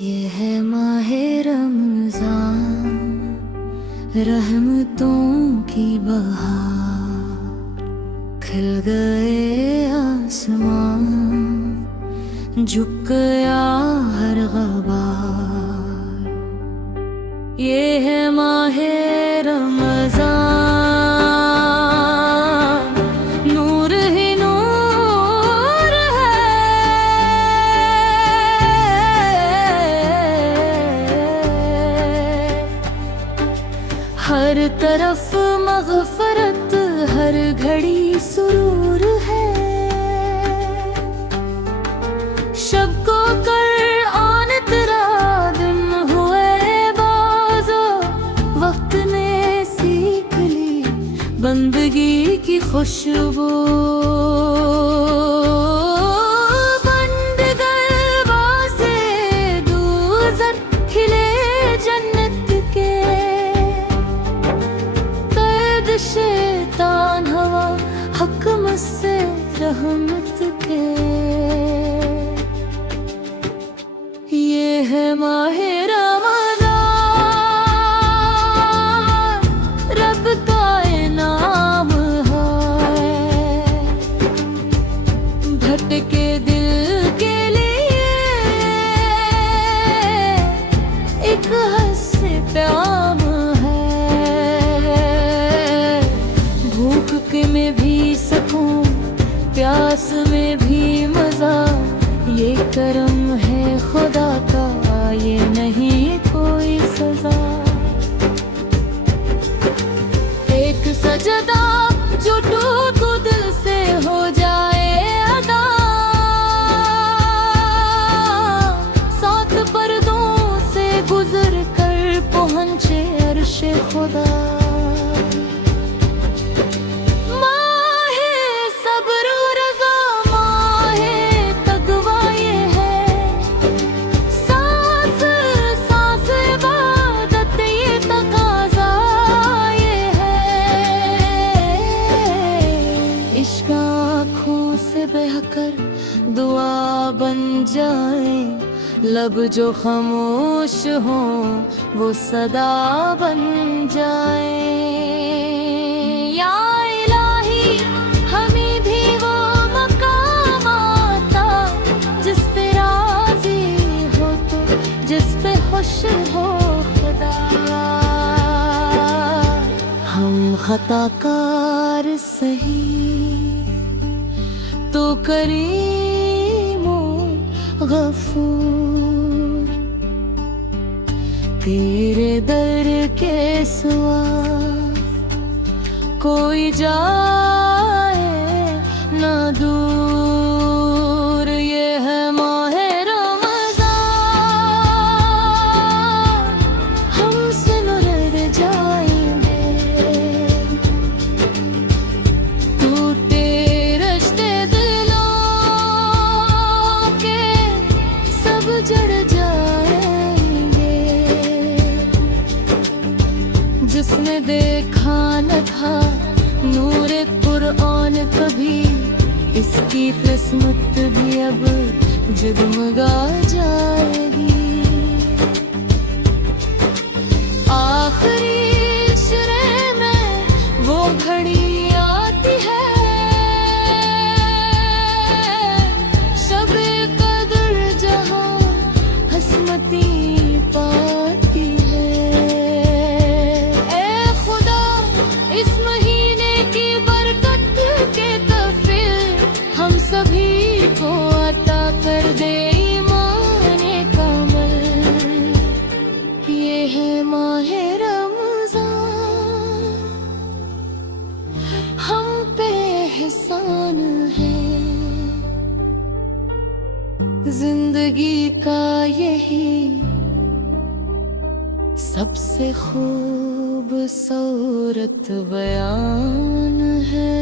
ये है माहे रमजान, रहमतों की बहार। खिल गए आसमान, झुक गया हर गबार। ये है माहे रमजान, नूर ही नूर है। हर तरफ मग़फ़रत, हर घड़ी सुरूर है। शब को कर आन तेरा दिन हुए बाज़ो, वक्त ने सीख ली बंदगी की खुशबू। बंद दरवाज़े दूज़र खिले जन्नत के, कैद शैतान हवा हक मुझसे रहमत के। ये है माहे रमज़ान, रब का इनाम है। भटके दिल के लिए एक हंसी प्याम है। भूख के में भी सकून, प्यास में भी मजा। ये करम है खुदा का, ये नहीं कोई सजा। एक सजदा जो टूटू दिल से हो जाए अदा, 7 पर्दों से गुजर कर पहुंचे अर्शे खुदा। इश्क आँखों से बहकर दुआ बन जाए, लब जो खामोश हो वो सदा बन जाए। या इलाही हमें भी वो मकाम आता, जिस पे राजी हो तो, जिस पे खुश हो खुदा। हम खताकार सही तो करीम गफूर, तेरे दर के सिवा कोई जाए ना दूर। ये है माहे रमज़ान, हमसे न डर जाएंगे। टूटे रिश्ते जड़ जाएंगे। जिसने देखा न था नूरे कुरआन कभी, इसकी किस्मत भी अब जगमगा जाएगी। आखिरी इश्रे में वो घड़ी आती है, शब-ए कदर जहां हसमती पाती है। ए खुदा इस महीने की बरकत के कफिल हम सभी को अता कर दे ईमान कामल। ये है माहे रमज़ान, हम पे एहसान है। जिंदगी का यही सबसे खूबसूरत बयान है।